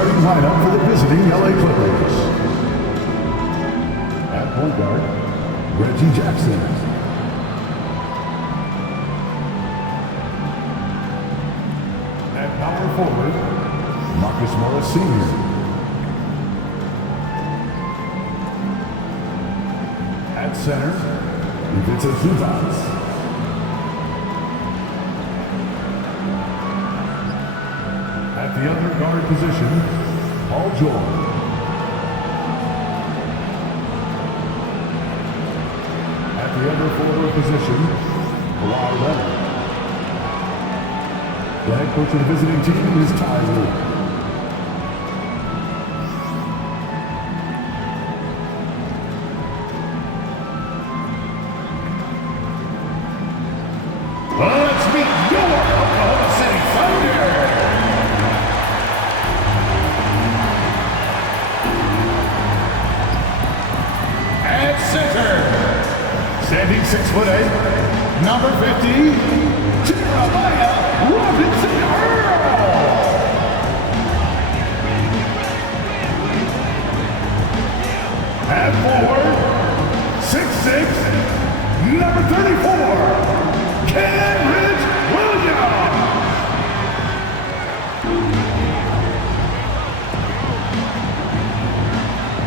starting lineup for the visiting LA Clippers. At point guard, Reggie Jackson. At power forward, Marcus Morris Sr. At center, Vincent Zubats. At the other guard position, Paul George. At the other forward position, Kawhi Leonard. The head coach of the visiting team is Ty Lue. Let's meet your Oklahoma City Thunder. At center, standing 6'8", number 50, Jeremiah Robinson Earl. At forward, 6'6", number 34, Kenrich Williams.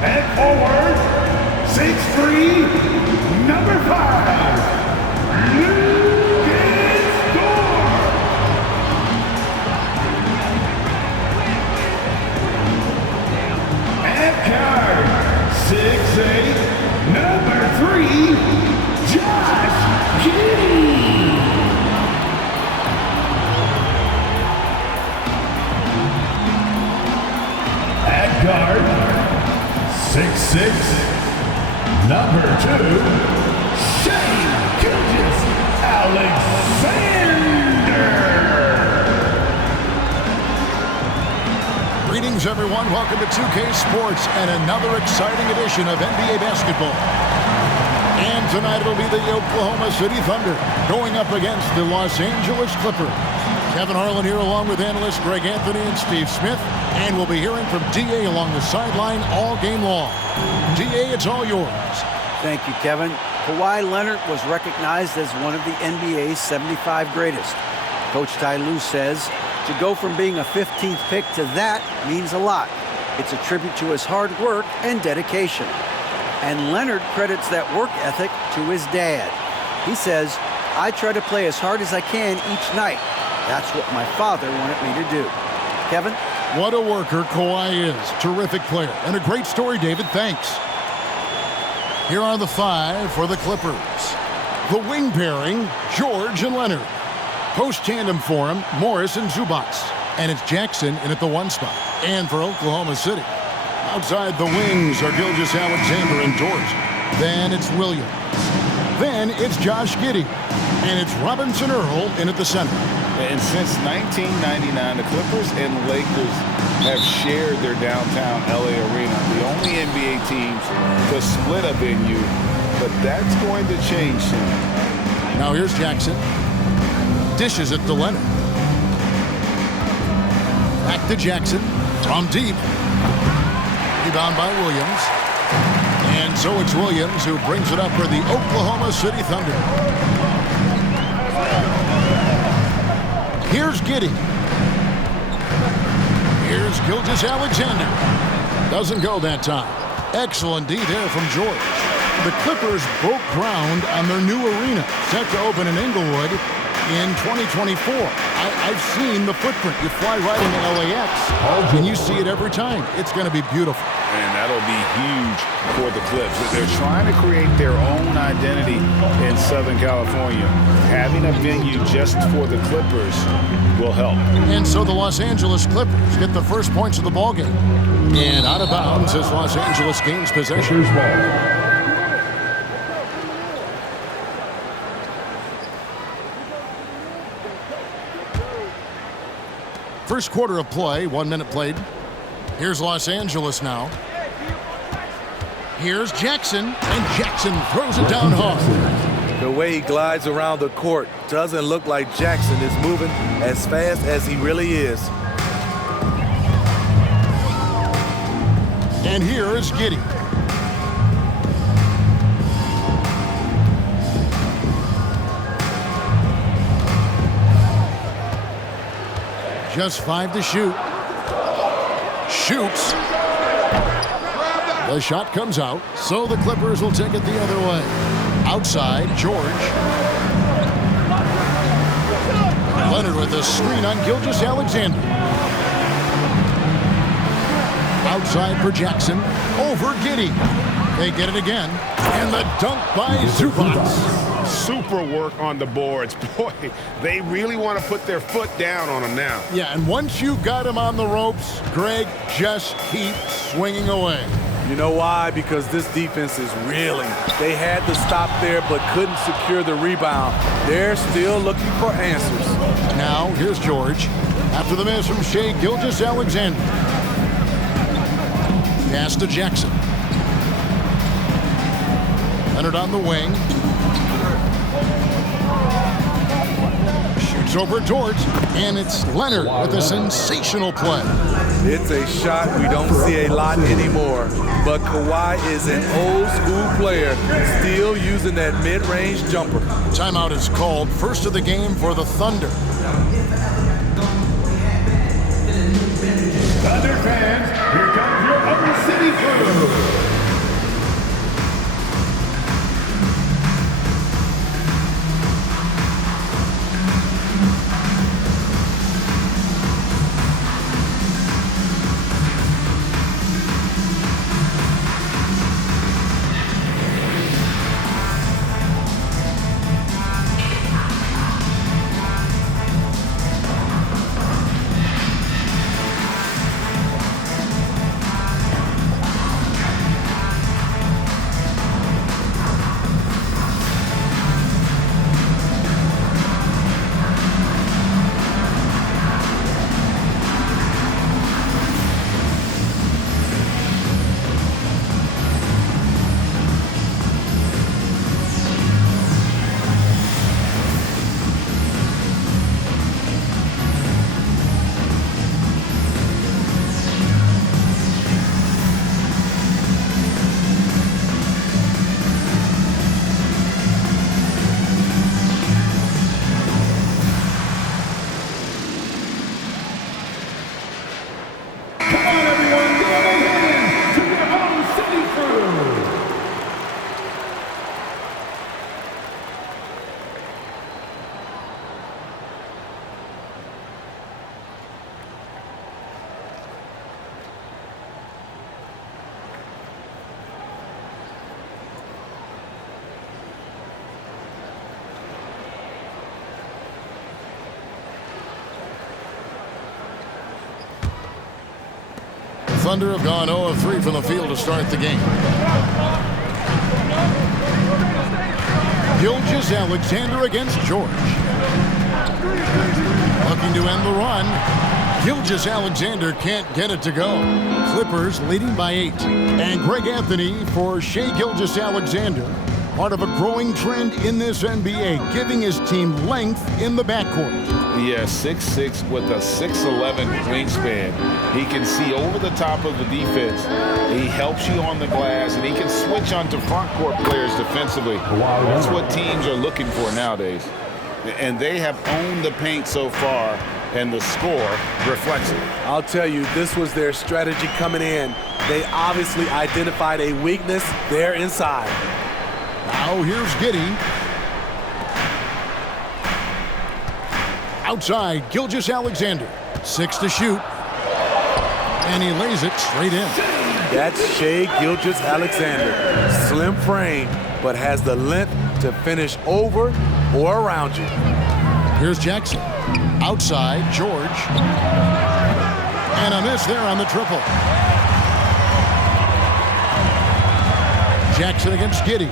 At forward, 6'3", number 5, Lucas Dorr. At guard, 6'8", number 3, Josh Giddey. At guard, 6'6", number 2, Shane Gilgeous-Alexander. Greetings, everyone. Welcome to 2K Sports and another exciting edition of NBA basketball. And tonight it'll be the Oklahoma City Thunder going up against the Los Angeles Clippers. Kevin Harlan here along with analysts Greg Anthony and Steve Smith. And we'll be hearing from D.A. along the sideline all game long. D.A., it's all yours. Thank you, Kevin. Kawhi Leonard was recognized as one of the NBA's 75 greatest. Coach Ty Lue says to go from being a 15th pick to that means a lot. It's a tribute to his hard work and dedication. And Leonard credits that work ethic to his dad. He says, I try to play as hard as I can each night. That's what my father wanted me to do. Kevin? What a worker Kawhi is. Terrific player. And a great story, David. Thanks. Here are the 5 for the Clippers. The wing pairing, George and Leonard. Post tandem for him, Morris and Zubats. And it's Jackson in at the 1 spot. And for Oklahoma City, outside the wings are Gilgeous-Alexander and George. Then it's Williams. Then it's Josh Giddey. And it's Robinson Earl in at the center. And since 1999, the Clippers and Lakers have shared their downtown LA arena. The only NBA teams to split a venue, but that's going to change soon. Now here's Jackson. Dishes it to Leonard. Back to Jackson. From deep. Rebound by Williams. And so it's Williams who brings it up for the Oklahoma City Thunder. Here's Giddey. Here's Gilgeous-Alexander. Doesn't go that time. Excellent D there from George. The Clippers broke ground on their new arena, set to open in Inglewood in 2024. I've seen the footprint. You fly right into LAX, and you see it every time. It's going to be beautiful. And that'll be huge for the Clips. They're trying to create their own identity in Southern California. Having a venue just for the Clippers will help. And so the Los Angeles Clippers get the first points of the ballgame. And out of bounds as Los Angeles gains possession. First quarter of play, 1 minute played. Here's Los Angeles now. Here's Jackson, and Jackson throws it down hard. The way he glides around the court doesn't look like Jackson is moving as fast as he really is. And here is Giddey. Just 5 to shoot. Shoots. The shot comes out, so the Clippers will take it the other way. Outside, George. Leonard with the screen on Gilgeous-Alexander. Outside for Jackson. Over Giddey. They get it again. And the dunk by Zubac. Super work on the boards. Boy, they really want to put their foot down on him now. Yeah, and once you've got him on the ropes, Greg, just keep swinging away. You know why? Because this defense is reeling. They had to stop there but couldn't secure the rebound. They're still looking for answers. Now, here's George. After the miss from Shai Gilgeous-Alexander. Pass to Jackson. Leonard on the wing. Shoots over George, and it's Leonard with a sensational play. It's a shot we don't see a lot anymore, but Kawhi is an old-school player, still using that mid-range jumper. Timeout is called. First of the game for the Thunder. Thunder fans, here comes your Upper City crew. Thunder have gone 0 of 3 from the field to start the game. Gilgeous-Alexander against George. Looking to end the run. Gilgeous-Alexander can't get it to go. Clippers leading by 8. And Greg Anthony for Shai Gilgeous-Alexander. Part of a growing trend in this NBA, giving his team length in the backcourt. Yeah, 6'6" with a 6'11" wingspan. He can see over the top of the defense. He helps you on the glass, and he can switch onto front court players defensively. That's what teams are looking for nowadays. And they have owned the paint so far, and the score reflects it. I'll tell you, this was their strategy coming in. They obviously identified a weakness there inside. Now here's Giddey. Outside, Gilgeous-Alexander. 6 to shoot. And he lays it straight in. That's Shai Gilgeous-Alexander. Slim frame, but has the length to finish over or around you. Here's Jackson. Outside, George. And a miss there on the triple. Jackson against Giddey.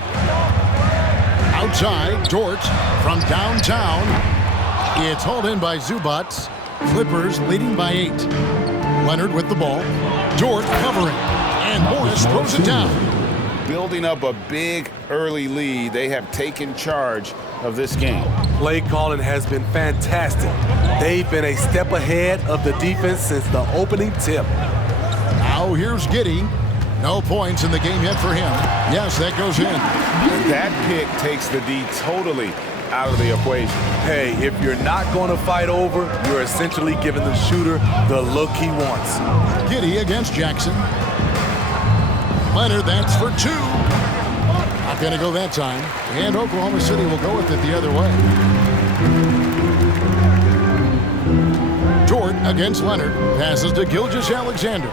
Outside, Dort from downtown. It's hauled in by Zubac. Clippers leading by 8. Leonard with the ball. Dort covering. And Morris throws it down. Building up a big early lead, they have taken charge of this game. Play calling has been fantastic. They've been a step ahead of the defense since the opening tip. Now here's Giddey. No points in the game yet for him. Yes, that goes in. That pick takes the D totally out of the equation. Hey, if you're not going to fight over, you're essentially giving the shooter the look he wants. Giddey against Jackson. Leonard, that's for two. Not going to go that time. And Oklahoma City will go with it the other way. Dort against Leonard. Passes to Gilgeous-Alexander.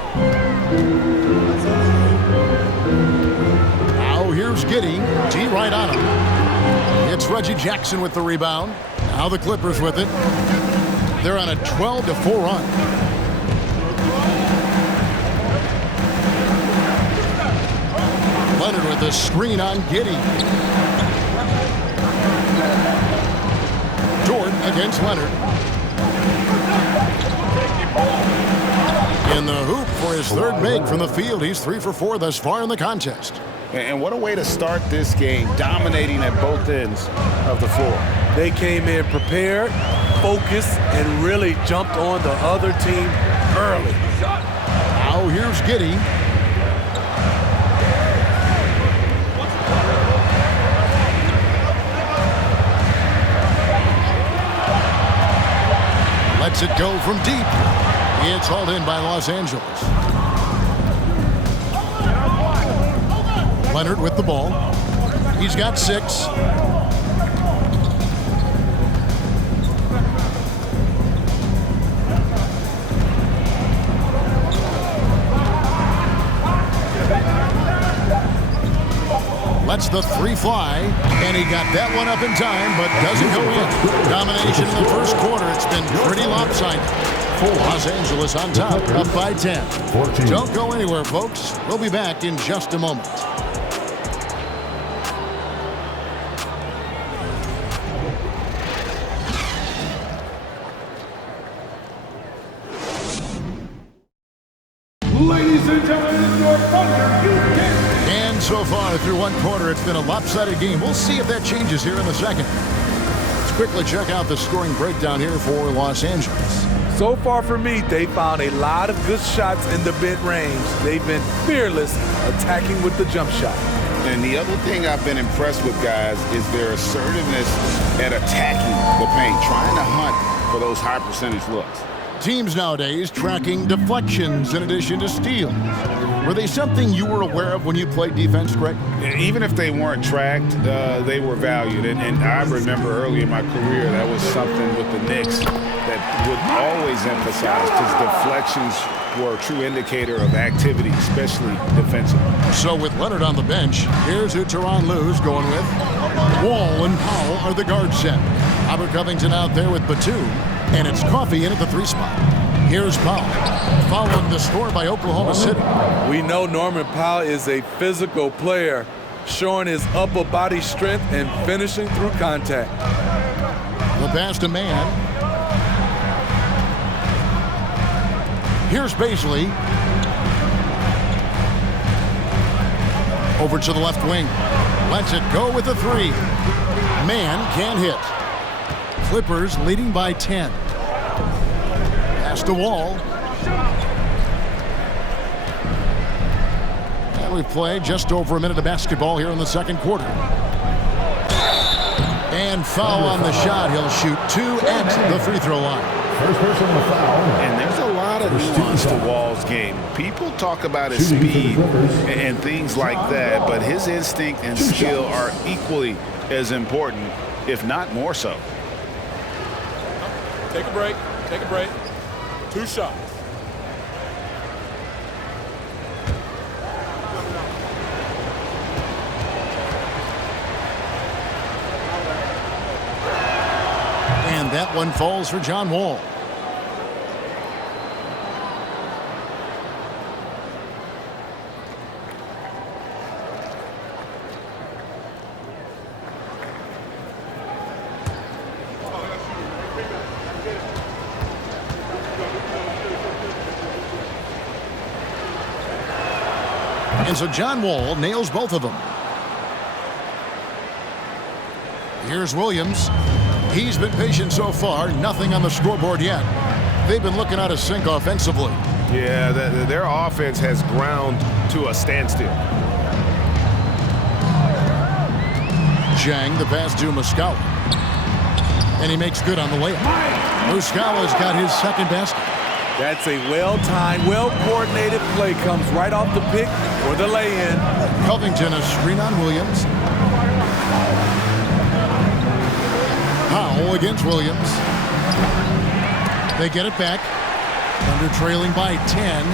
Now here's Giddey. T right on him. It's Reggie Jackson with the rebound. Now the Clippers with it. They're on a 12-4 run. Leonard with a screen on Giddey. Dort against Leonard. In the hoop for his third make from the field. He's 3 for 4 thus far in the contest. And what a way to start this game, dominating at both ends of the floor. They came in prepared, focused, and really jumped on the other team early. Now here's Giddey. Lets it go from deep. It's hauled in by Los Angeles. Leonard with the ball. He's got 6. Lets the 3 fly, and he got that one up in time, but doesn't go in. Domination in the first quarter. It's been pretty lopsided. Los Angeles on top, up by 10. 14. Don't go anywhere, folks. We'll be back in just a moment. Ladies and gentlemen, your Thunder U.K. And so far through one quarter, it's been a lopsided game. We'll see if that changes here in the second. Let's quickly check out the scoring breakdown here for Los Angeles. So far for me, they found a lot of good shots in the mid-range. They've been fearless attacking with the jump shot. And the other thing I've been impressed with, guys, is their assertiveness at attacking the paint, trying to hunt for those high percentage looks. Teams nowadays tracking deflections in addition to steals. Were they something you were aware of when you played defense, Greg? Even if they weren't tracked, they were valued. And I remember early in my career, that was something with the Knicks that would always emphasize, because deflections were a true indicator of activity, especially defensively. So with Leonard on the bench, here's who Tyronn Lue's going with. Wall and Powell are the guard set. Robert Covington out there with Batum, and it's Coffey in at the 3 spot. Here's Powell, following the score by Oklahoma City. We know Norman Powell is a physical player, showing his upper body strength and finishing through contact. The pass to man. Here's Baisley. Over to the left wing. Lets it go with the 3. Man can't hit. Clippers leading by 10. Pass to Wall. And we've played just over a minute of basketball here in the second quarter. And foul on the shot. He'll shoot 2 at the free throw line. First person to foul. And there's a lot of nuance to Wall's game. People talk about his speed and things like that, but his instinct and skill are equally as important, if not more so. Take a break. Take a break. 2 shots. And that one falls for John Wall. And so John Wall nails both of them. Here's Williams. He's been patient so far. Nothing on the scoreboard yet. They've been looking out of sync offensively. Yeah, their offense has ground to a standstill. Zhang, the pass to Muscala. And he makes good on the layup. Muscala's got his second basket. That's a well-timed, well-coordinated play. Comes right off the pick for the lay-in. Covington, a screen on Williams. Powell against Williams. They get it back. Thunder trailing by 10.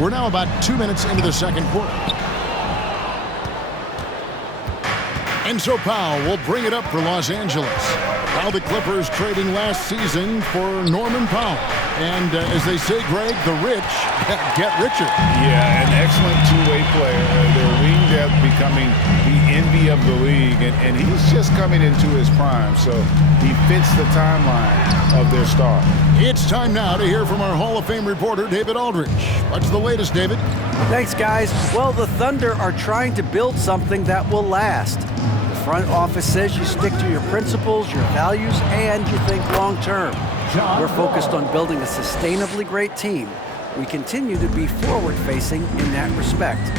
We're now about 2 minutes into the second quarter. And so Powell will bring it up for Los Angeles. Now the Clippers trading last season for Norman Powell. And as they say, Greg, the rich get richer. Yeah, an excellent two-way player. Their wing depth becoming the envy of the league. And he's just coming into his prime. So he fits the timeline of their star. It's time now to hear from our Hall of Fame reporter, David Aldridge. What's the latest, David? Thanks, guys. Well, the Thunder are trying to build something that will last. The front office says you stick to your principles, your values, and you think long term. We're focused on building a sustainably great team. We continue to be forward-facing in that respect.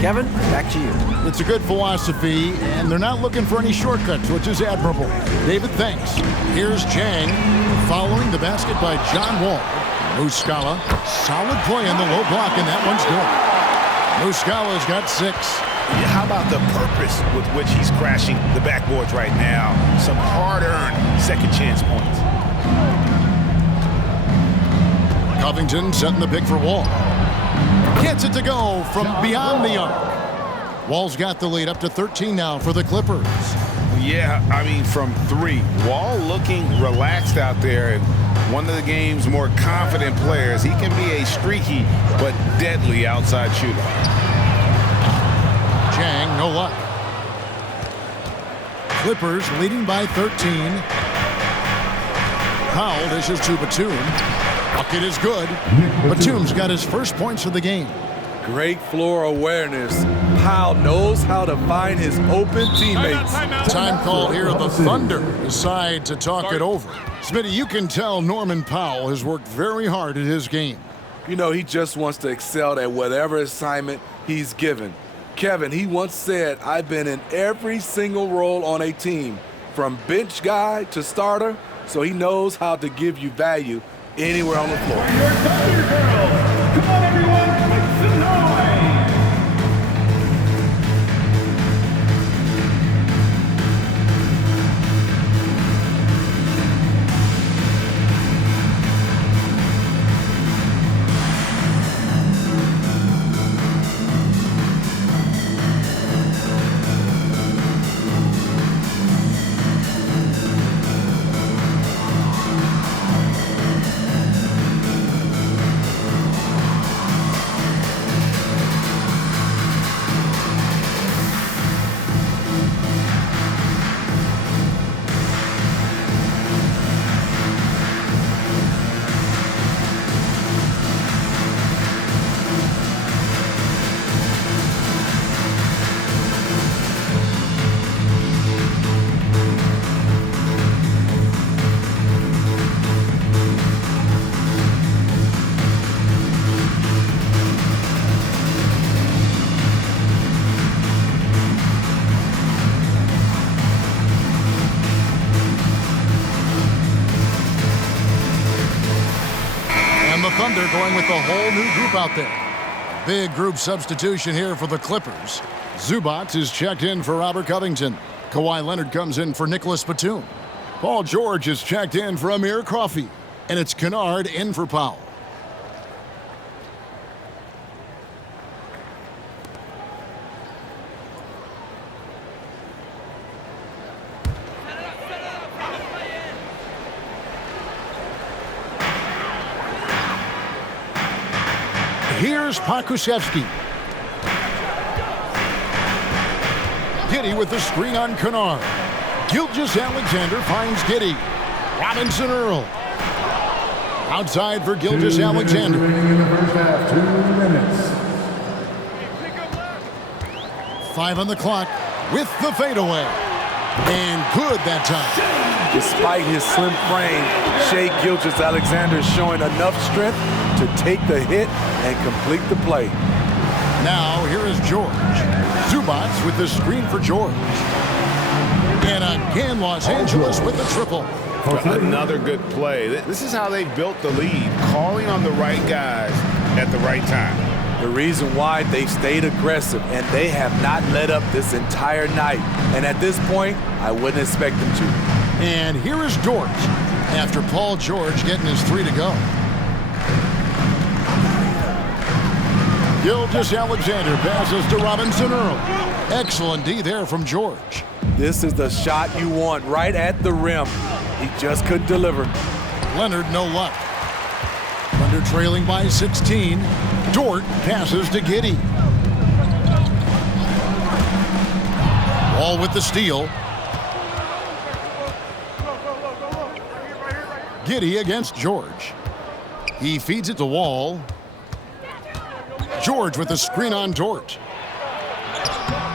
Kevin, back to you. It's a good philosophy, and they're not looking for any shortcuts, which is admirable. David, thanks. Here's Zhang following the basket by John Wall. Muscala, solid play in the low block, and that one's good. Muscala's got 6. Yeah, how about the purpose with which he's crashing the backboards right now? Some hard-earned second chance points. Covington setting the pick for Wall. Gets it to go from beyond the arc. Wall's got the lead up to 13 now for the Clippers. Yeah, I mean, from 3. Wall looking relaxed out there, and one of the game's more confident players. He can be a streaky but deadly outside shooter. Zhang, no luck. Clippers leading by 13. Powell dishes to Batum. Bucket is good. Batum's got his first points of the game. Great floor awareness. Powell knows how to find his open teammates. Time call here. The Thunder decide to talk it over. Smitty, you can tell Norman Powell has worked very hard at his game. You know, he just wants to excel at whatever assignment he's given. Kevin, he once said, I've been in every single role on a team, from bench guy to starter, so he knows how to give you value anywhere on the floor. Your Thunder girls. Come on, everyone, make some noise. Thunder going with a whole new group out there. Big group substitution here for the Clippers. Zubac is checked in for Robert Covington. Kawhi Leonard comes in for Nicholas Batum. Paul George is checked in for Amir Coffey. And it's Kennard in for Powell. Here's Pokusevski. Giddey with the screen on Kennard. Gilgeous-Alexander finds Giddey. Robinson Earl. Outside for Gilgeous-Alexander. In the first half, 2 minutes. 5 on the clock with the fadeaway. And good that time. Despite his slim frame, Shai Gilgeous-Alexander is showing enough strength to take the hit and complete the play. Now here is George. Zubats with the screen for George. And again, Los Angeles with the triple. Another good play. This is how they built the lead, calling on the right guys at the right time. The reason why they've stayed aggressive and they have not let up this entire night. And at this point, I wouldn't expect them to. And here is Dort after Paul George getting his 3 to go. Gilgeous-Alexander passes to Robinson Earl. Excellent D there from George. This is the shot you want right at the rim. He just couldn't deliver. Leonard, no luck. Thunder trailing by 16. Dort passes to Giddey. Wall with the steal. Giddey against George. He feeds it to Wall. George with the screen on Dort.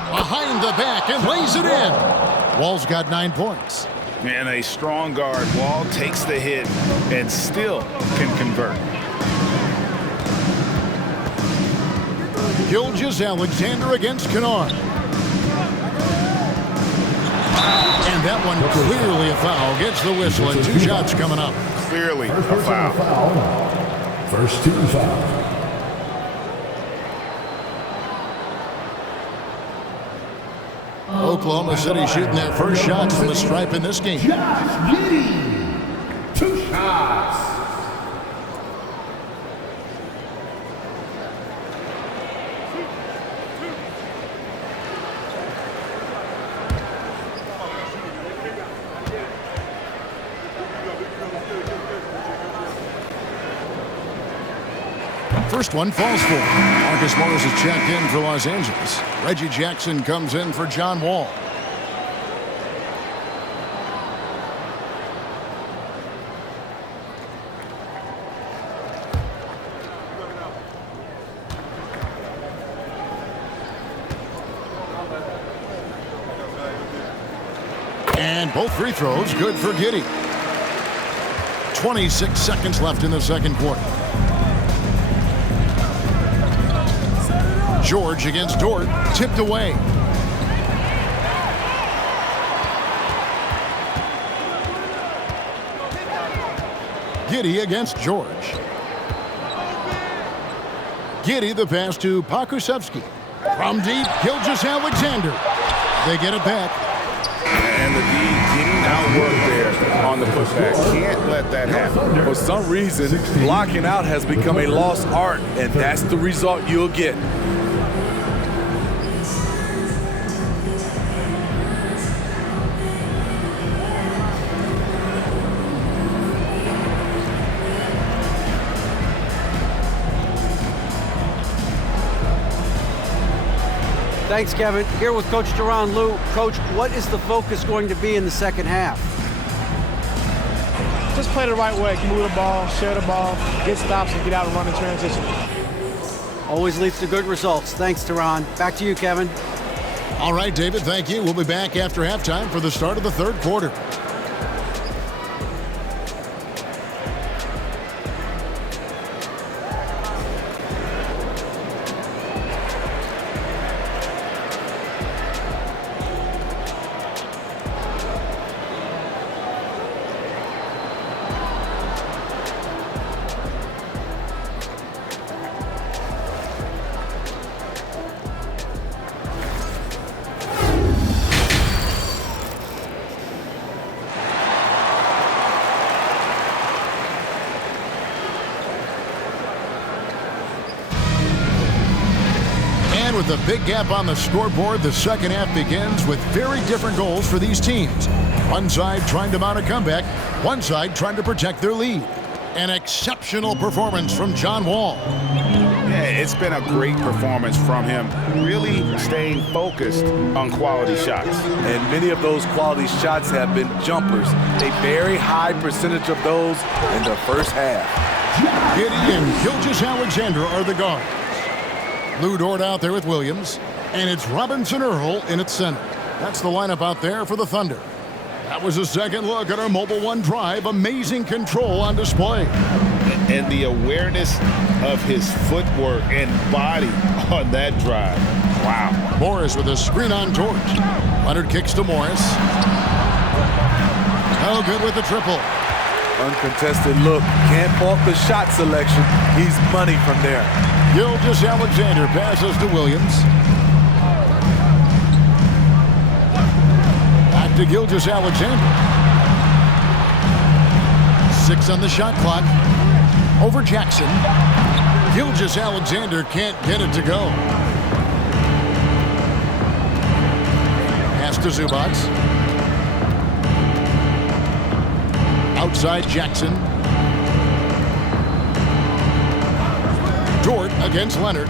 Behind the back and lays it in. Wall's got 9 points. And a strong guard. Wall takes the hit and still can convert. Gilgeous-Alexander against Kennard. And that one clearly a foul. Gets the whistle and 2 shots coming up. Clearly a foul. First team foul. Oklahoma City shooting their first shot from the stripe in this game. Josh Giddey. 2 shots. First one falls for. Marcus Morris is checked in for Los Angeles. Reggie Jackson comes in for John Wall. And both free throws good for Giddey. 26 seconds left in the second quarter. George against Dort, tipped away. Giddey against George. Giddey the pass to Pakusevsky. From deep, Gilgeous-Alexander. They get it back. And the D getting outworked there on the putback. Can't let that happen. For some reason, blocking out has become a lost art, and that's the result you'll get. Thanks, Kevin. Here with Coach Duran. Lou, Coach, what is the focus going to be in the second half? Just play the right way. Move the ball, share the ball, get stops, and get out and run in transition. Always leads to good results. Thanks, Duran. Back to you, Kevin. All right, David, thank you. We'll be back after halftime for the start of the third quarter. With a big gap on the scoreboard, the second half begins with very different goals for these teams. One side trying to mount a comeback, one side trying to protect their lead. An exceptional performance from John Wall. Yeah, it's been a great performance from him, really staying focused on quality shots. And many of those quality shots have been jumpers. A very high percentage of those in the first half. Giddey and Gilgeous-Alexander are the guards. Lou Dort out there with Williams, and it's Robinson Earl in its center. That's the lineup out there for the Thunder. That was a second look at our Mobile One drive. Amazing control on display. And the awareness of his footwork and body on that drive. Wow. Morris with a screen on George. Leonard kicks to Morris. Oh, good with the triple. Uncontested look. Can't fault the shot selection. He's money from there. Gilgeous-Alexander passes to Williams. Back to Gilgeous-Alexander. 6 on the shot clock. Over Jackson. Gilgeous-Alexander can't get it to go. Pass to Zubac. Outside Jackson. Dort against Leonard.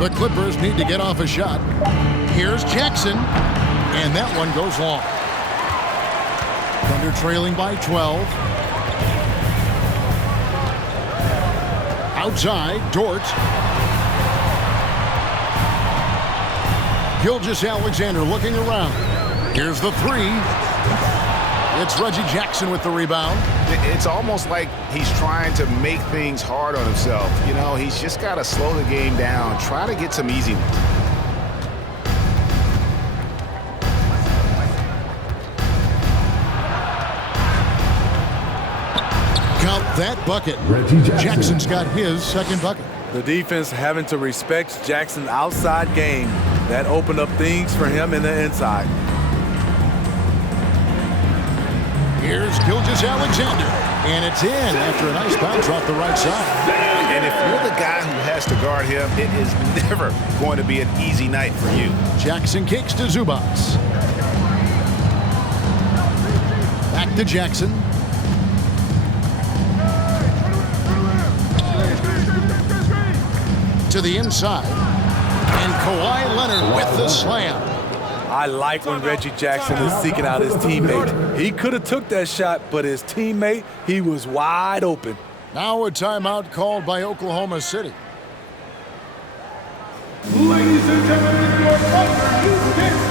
The Clippers need to get off a shot. Here's Jackson. And that one goes long. Thunder trailing by 12. Outside, Dort. Gilgeous-Alexander looking around. Here's the three. It's Reggie Jackson with the rebound. It's almost like he's trying to make things hard on himself. You know, he's just got to slow the game down, try to get some easy ones. Count that bucket. Reggie Jackson. Jackson's got his second bucket. The defense having to respect Jackson's outside game. That opened up things for him in the inside. Here's Gilgeous-Alexander. And it's in after a nice bounce off the right side. And if you're the guy who has to guard him, it is never going to be an easy night for you. Jackson kicks to Zubac. Back to Jackson. To the inside. And Kawhi Leonard with the slam. I like when Reggie Jackson is seeking out his teammate. He could have took that shot, but his teammate, he was wide open. Now a timeout called by Oklahoma City. Ladies and gentlemen, your Thunder is dancing.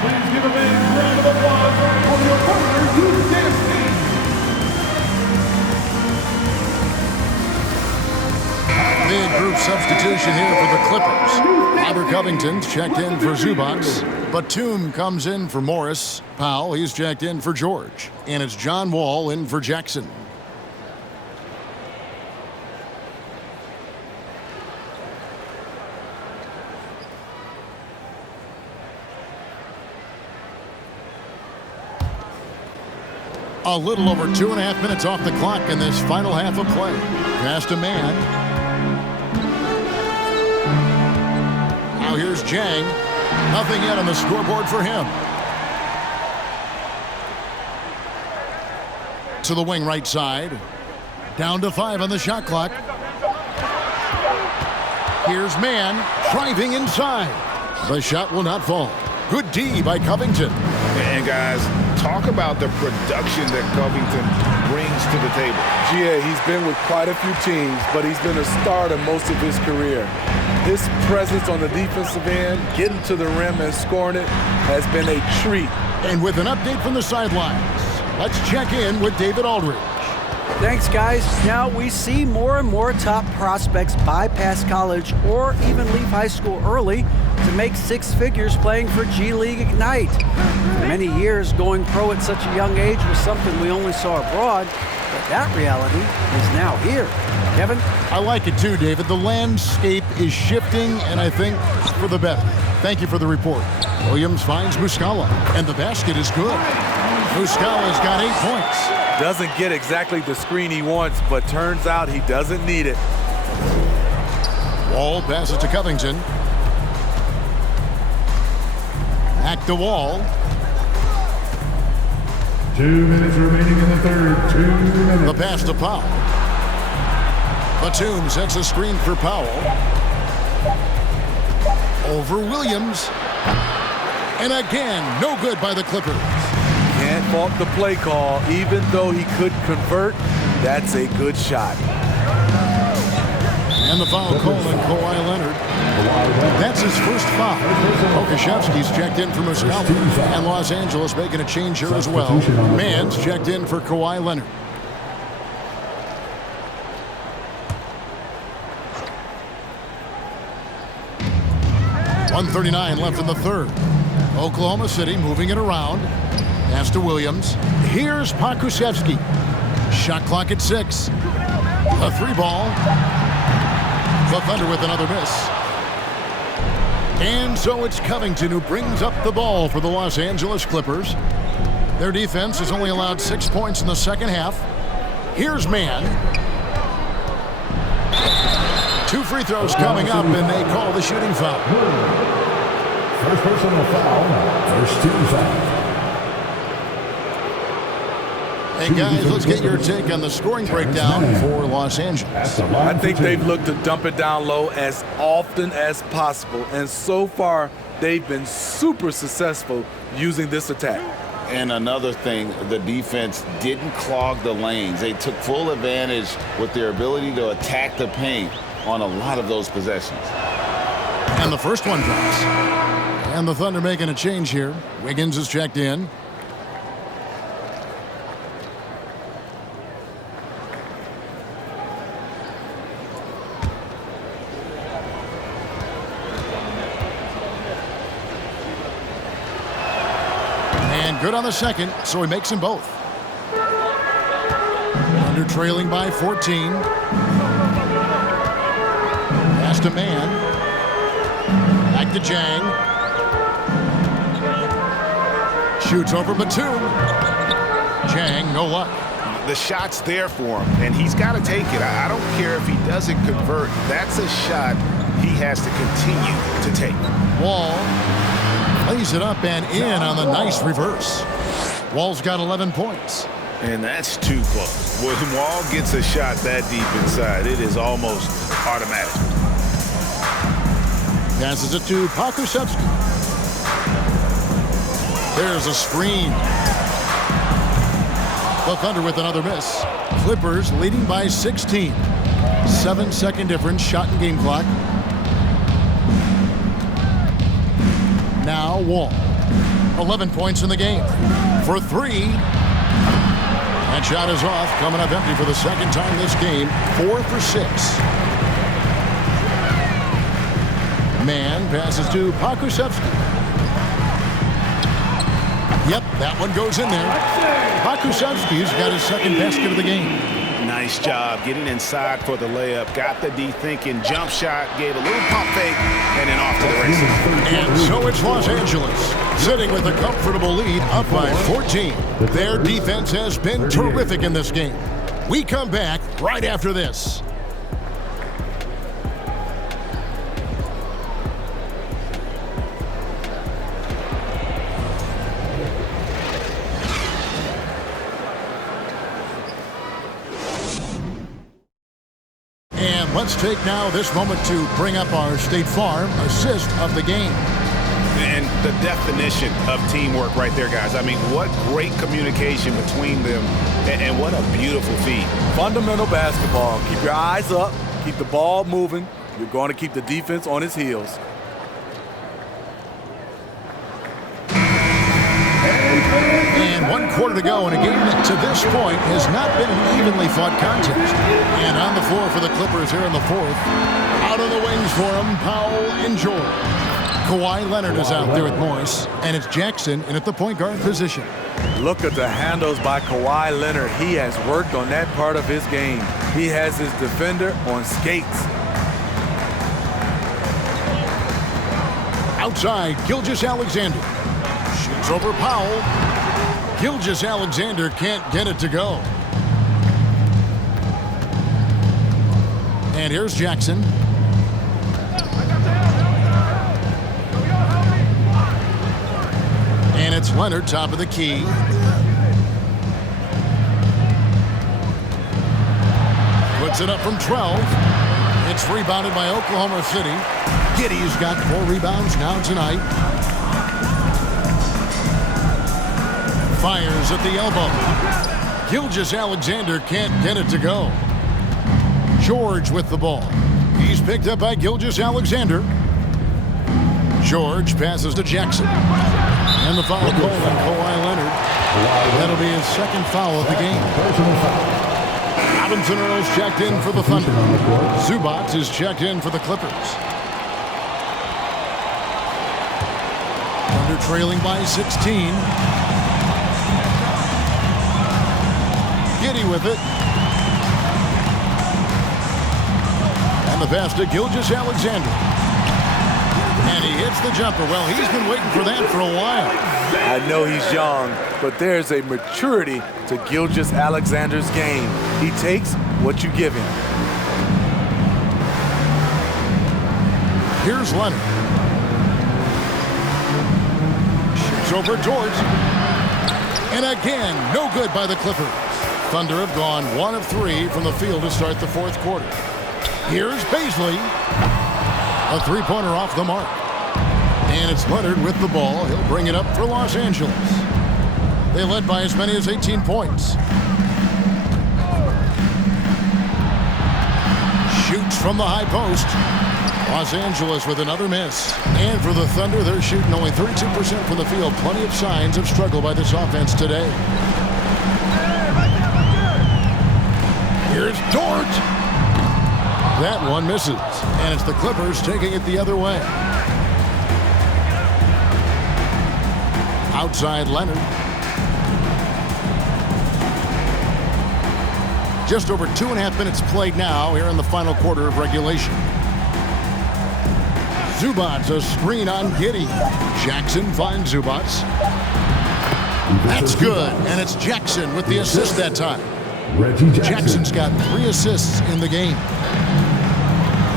Please give a big round of applause for your Thunder Youth Dance Team. Big group substitution here for the Clippers. Robert Covington's checked in for Zubac. Batum comes in for Morris. Powell, he's checked in for George. And it's John Wall in for Jackson. A little over 2.5 minutes off the clock in this final half of play. Pass to man. Now here's Jang. Nothing yet on the scoreboard for him. To the wing right side. Down to 5 on the shot clock. Here's man driving inside. The shot will not fall. Good D by Covington. And guys, talk about the production that Covington brings to the table. GA, he's been with quite a few teams, but he's been a starter most of his career. His presence on the defensive end, getting to the rim and scoring it, has been a treat. And with an update from the sidelines, let's check in with David Aldridge. Thanks, guys. Now we see more and more top prospects bypass college or even leave high school early to make six figures playing for G League Ignite. For many years, going pro at such a young age was something we only saw abroad, but that reality is now here. Kevin? I like it too, David. The landscape is shifting, and I think for the better. Thank you for the report. Williams finds Muscala, and the basket is good. Muscala's got 8 points. Doesn't get exactly the screen he wants, but turns out he doesn't need it. Wall passes to Covington. Back to Wall. 2 minutes remaining in the third. 2 minutes. The pass to Powell. Batum sets a screen for Powell. Over Williams. And again, no good by the Clippers. Can't fault the play call. Even though he could convert, that's a good shot. And the foul call on Kawhi Leonard. That's his first foul. Okashevsky's checked in for Muscala. And Los Angeles making a change here as well. Mann's checked in for Kawhi Leonard. .139 left in the third. Oklahoma City moving it around. Pass to Williams. Here's Pokusevski. Shot clock at 6. A 3-ball. The Thunder with another miss. And so it's Covington who brings up the ball for the Los Angeles Clippers. Their defense has only allowed 6 points in the second half. Here's Mann. 2 free throws coming up, and they call the shooting foul. First personal foul. First team foul. Hey guys, let's get your take on the scoring breakdown for Los Angeles. I think they've looked to dump it down low as often as possible, and so far they've been super successful using this attack. And another thing, the defense didn't clog the lanes. They took full advantage with their ability to attack the paint on a lot of those possessions. And the first one drops. And the Thunder making a change here. Wiggins is checked in. And good on the second, so he makes them both. Thunder trailing by 14. Pass to Mann. Back to Jang. Shoots over Batum. Jang, no luck. The shot's there for him, and he's got to take it. I don't care if he doesn't convert. That's a shot he has to continue to take. Wall lays it up and in on the nice reverse. Wall's got 11 points. And that's too close. When Wall gets a shot that deep inside, it is almost automatic. Passes it to Pokusevski. There's a screen. The Thunder with another miss. Clippers leading by 16. 7-second difference, shot and game clock. Now Wall. 11 points in the game. For 3. That shot is off, coming up empty for the second time this game. 4 for 6. Mann passes to Pokusevski. Yep, that one goes in there. Pokusevski's got his second basket of the game. Nice job getting inside for the layup. Got the D thinking, jump shot, gave a little pump fake, and then off to the races. And so it's Los Angeles, sitting with a comfortable lead, up by 14. Their defense has been terrific in this game. We come back right after this. Let's take now this moment to bring up our State Farm assist of the game. And the definition of teamwork right there, guys. I mean, what great communication between them, and what a beautiful feed. Fundamental basketball. Keep your eyes up, keep the ball moving, You're going to keep the defense on its heels. And 1 quarter to go in a game that to this point has not been an evenly fought contest. And on the floor for the Clippers here in the fourth. Out on the wings for them, Powell and George. Kawhi Leonard is out there with Morris, and it's Jackson in at the point guard position. Look at the handles by Kawhi Leonard. He has worked on that part of his game. He has his defender on skates. Outside, Gilgeous-Alexander. Shoots over Powell. Gilgeous-Alexander can't get it to go. And here's Jackson. And it's Leonard, top of the key. Puts it up from 12. It's rebounded by Oklahoma City. Giddey's got 4 rebounds now tonight. Fires at the elbow. Gilgeous-Alexander can't get it to go. George with the ball. He's picked up by Gilgeous-Alexander. George passes to Jackson. And the foul call on Kawhi Leonard. That'll be his second foul of the game. Robinson Earls checked in for the Thunder. Zubac is checked in for the Clippers. Thunder trailing by 16. Giddey with it. And the pass to Gilgeous-Alexander. And he hits the jumper. Well, he's been waiting for that for a while. I know he's young, but there's a maturity to Gilgeous-Alexander's game. He takes what you give him. Here's Leonard. Shoots over George. And again, no good by the Clippers. Thunder have gone 1 of 3 from the field to start the fourth quarter. Here's Paisley. A three-pointer off the mark. And it's Leonard with the ball. He'll bring it up for Los Angeles. They led by as many as 18 points. Shoots from the high post. Los Angeles with another miss. And for the Thunder, they're shooting only 32% from the field. Plenty of signs of struggle by this offense today. Here's George. That one misses. And it's the Clippers taking it the other way. Outside Leonard. Just over 2.5 minutes played now here in the final quarter of regulation. Zubac, a screen on Giddey. Jackson finds Zubac. That's good, and it's Jackson with the assist that time. Jackson's got 3 assists in the game.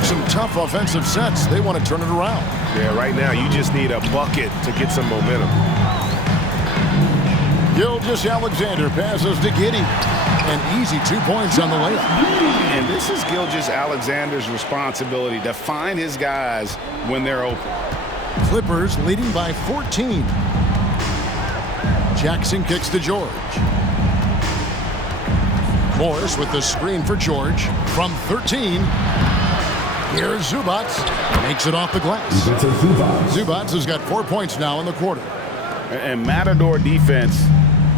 Some tough offensive sets. They want to turn it around. Yeah, right now you just need a bucket to get some momentum. Gilgeous-Alexander passes to Giddey. An easy 2 points on the layup. And this is Gilgeous-Alexander's responsibility to find his guys when they're open. Clippers leading by 14. Jackson kicks to George. Morris with the screen for George from 13. Here's Zubac. Makes it off the glass. Zubac has got 4 points now in the quarter. And Matador defense,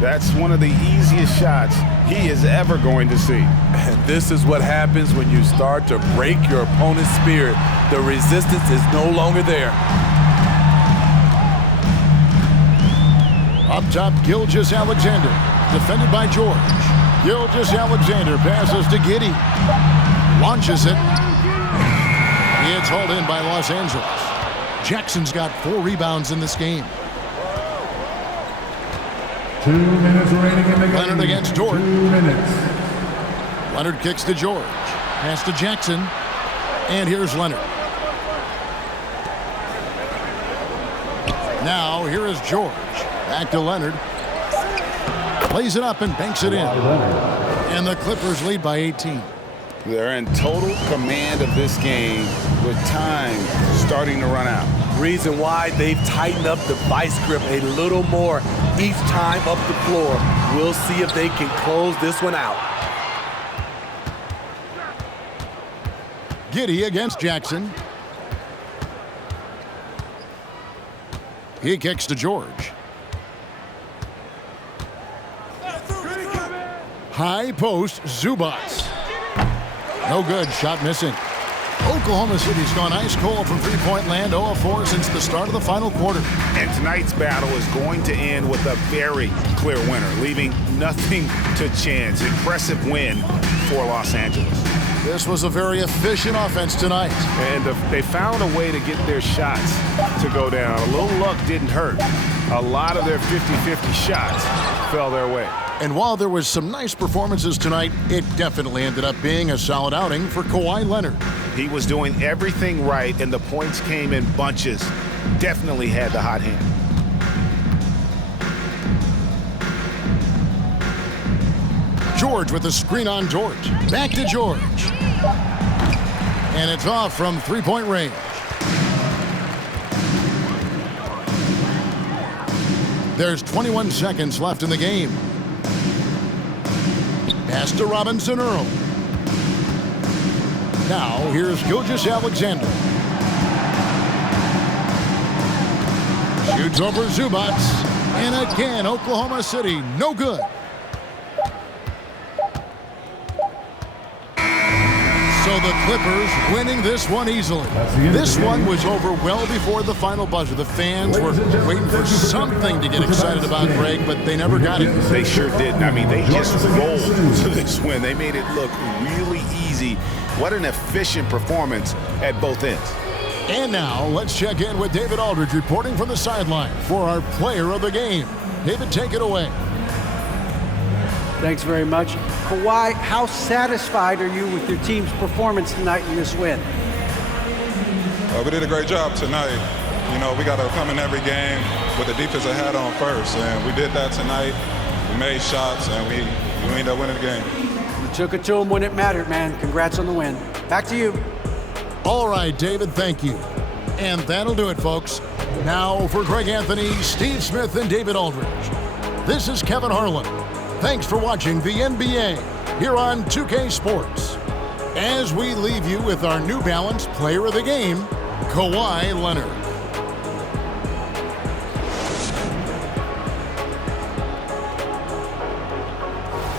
that's one of the easiest shots he is ever going to see. And this is what happens when you start to break your opponent's spirit. The resistance is no longer there. Up top, Gilgeous-Alexander. Defended by George. Gilgeous-Alexander passes to Giddey. Launches it. It's hauled in by Los Angeles. Jackson's got 4 rebounds in this game. 2 minutes remaining in the game. Leonard against George. 2 minutes. Leonard kicks to George. Pass to Jackson. And here's Leonard. Now, here is George. Back to Leonard. Plays it up and banks it in. And the Clippers lead by 18. They're in total command of this game with time starting to run out. Reason why they've tightened up the vice grip a little more each time up the floor. We'll see if they can close this one out. Giddey against Jackson. He kicks to George. High post, Zubats. No good, shot missing. Oklahoma City's gone ice cold from three-point land, 0 of 4 since the start of the final quarter. And tonight's battle is going to end with a very clear winner, leaving nothing to chance. Impressive win for Los Angeles. This was a very efficient offense tonight. And they found a way to get their shots to go down. A little luck didn't hurt. A lot of their 50-50 shots fell their way. And while there was some nice performances tonight, it definitely ended up being a solid outing for Kawhi Leonard. He was doing everything right, and the points came in bunches. Definitely had the hot hand. George with the screen on George. Back to George. And it's off from three-point range. There's 21 seconds left in the game. Pass to Robinson Earl. Now, here's Gilgeous-Alexander. Shoots over Zubats. And again, Oklahoma City, no good. So the Clippers winning this one easily. This one was over well before the final buzzer. The fans were waiting for something to get excited about, Greg, but they never got it. They sure didn't. I mean, they just rolled to this win. They made it look really easy. What an efficient performance at both ends. And now, let's check in with David Aldridge reporting from the sideline for our player of the game. David, take it away. Thanks very much. Kawhi, how satisfied are you with your team's performance tonight in this win? We did a great job tonight. You know, we got to come in every game with the defensive hat on first, and we did that tonight. We made shots, and we ended up winning the game. You took it to them when it mattered, man. Congrats on the win. Back to you. All right, David, thank you. And that'll do it, folks. Now for Greg Anthony, Steve Smith, and David Aldridge. This is Kevin Harlan. Thanks for watching the NBA here on 2K Sports. As we leave you with our New Balance Player of the Game, Kawhi Leonard.